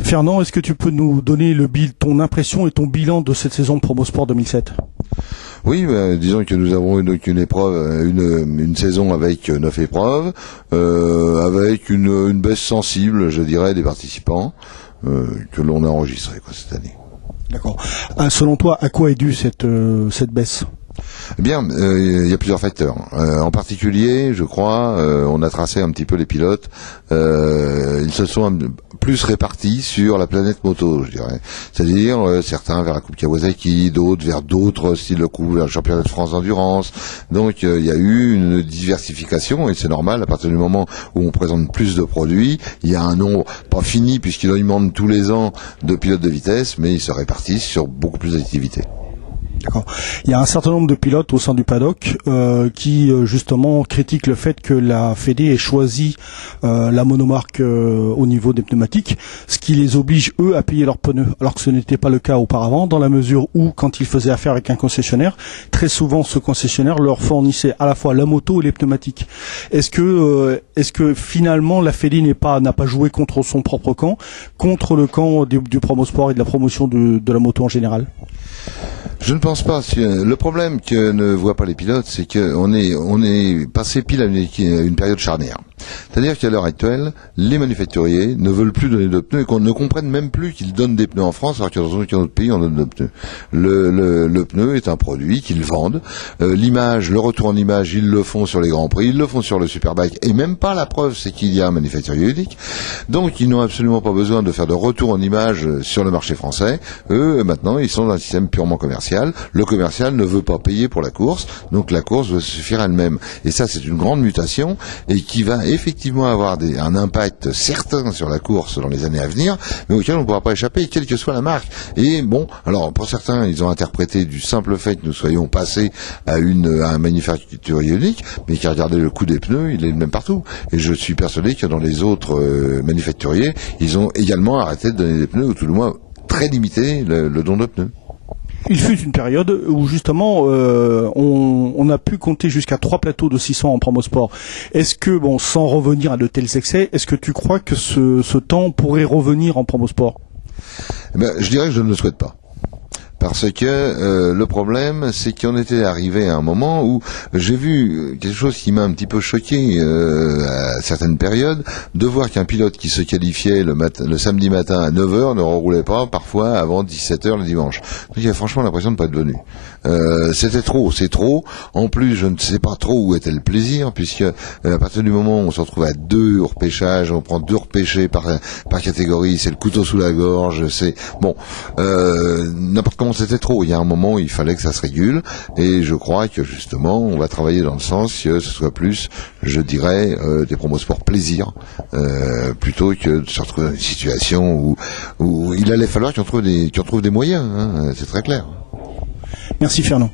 Fernand, est-ce que tu peux nous donner ton impression et ton bilan de cette saison de Promosport 2007? Oui, disons que nous avons une épreuve, une saison avec 9 épreuves, avec une baisse sensible, je dirais, des participants que l'on a enregistré cette année. D'accord. Selon toi, à quoi est due cette baisse? Eh bien, il y a plusieurs facteurs. En particulier, je crois, on a tracé un petit peu les pilotes. Ils se sont plus répartis sur la planète moto, je dirais. C'est-à-dire certains vers la Coupe Kawasaki, d'autres vers d'autres styles de coupe, vers le championnat de France d'endurance. Donc, il y a eu une diversification et c'est normal. À partir du moment où on présente plus de produits, il y a un nombre pas fini puisqu'il augmente tous les ans de pilotes de vitesse, mais ils se répartissent sur beaucoup plus d'activités. D'accord. Il y a un certain nombre de pilotes au sein du paddock qui justement critiquent le fait que la Fédé ait choisi la monomarque au niveau des pneumatiques, ce qui les oblige eux à payer leurs pneus, alors que ce n'était pas le cas auparavant, dans la mesure où quand ils faisaient affaire avec un concessionnaire, très souvent ce concessionnaire leur fournissait à la fois la moto et les pneumatiques. Est-ce que finalement la Fédé n'a pas joué contre son propre camp, contre le camp du promosport et de la promotion de la moto en général? Je ne pense pas. Le problème que ne voient pas les pilotes, c'est qu'on est passé pile à une période charnière. C'est-à-dire qu'à l'heure actuelle, les manufacturiers ne veulent plus donner de pneus et qu'on ne comprenne même plus qu'ils donnent des pneus en France alors que dans aucun autre pays on donne de pneus. Le pneu est un produit qu'ils vendent. L'image, le retour en image, ils le font sur les grands prix, ils le font sur le Superbike et même pas la preuve, c'est qu'il y a un manufacturier unique. Donc ils n'ont absolument pas besoin de faire de retour en image sur le marché français. Eux, maintenant, ils sont dans un système purement commercial. Le commercial ne veut pas payer pour la course, donc la course doit se suffire elle-même. Et ça, c'est une grande mutation et qui va effectivement avoir un impact certain sur la course dans les années à venir, mais auquel on ne pourra pas échapper, quelle que soit la marque. Et bon, alors pour certains, ils ont interprété du simple fait que nous soyons passés à un manufacturier unique, mais qui a regardé le coût des pneus, il est le même partout. Et je suis persuadé que dans les autres manufacturiers, ils ont également arrêté de donner des pneus, ou tout le moins très limité le don de pneus. Il fut une période où justement on a pu compter jusqu'à 3 plateaux de 600 en promosport. Est-ce que, sans revenir à de tels excès, est-ce que tu crois que ce temps pourrait revenir en promosport? Je dirais que je ne le souhaite pas. Parce que le problème, c'est qu'on était arrivé à un moment où j'ai vu quelque chose qui m'a un petit peu choqué à certaines périodes, de voir qu'un pilote qui se qualifiait le samedi matin à 9 heures ne reroulait pas parfois avant 17 heures le dimanche. Donc il y a franchement l'impression de ne pas être venu. C'était trop, c'est trop. En plus, je ne sais pas trop où était le plaisir, puisque à partir du moment où on se retrouve à 2 repêchages, on prend 2 repêchés par catégorie, c'est le couteau sous la gorge, c'est bon, n'importe comment c'était trop. Il y a un moment où il fallait que ça se régule, et je crois que justement, on va travailler dans le sens que ce soit plus, je dirais, des promosports plaisir, plutôt que de se retrouver dans une situation où il allait falloir qu'on trouve des moyens. Hein, c'est très clair. Merci Fernand.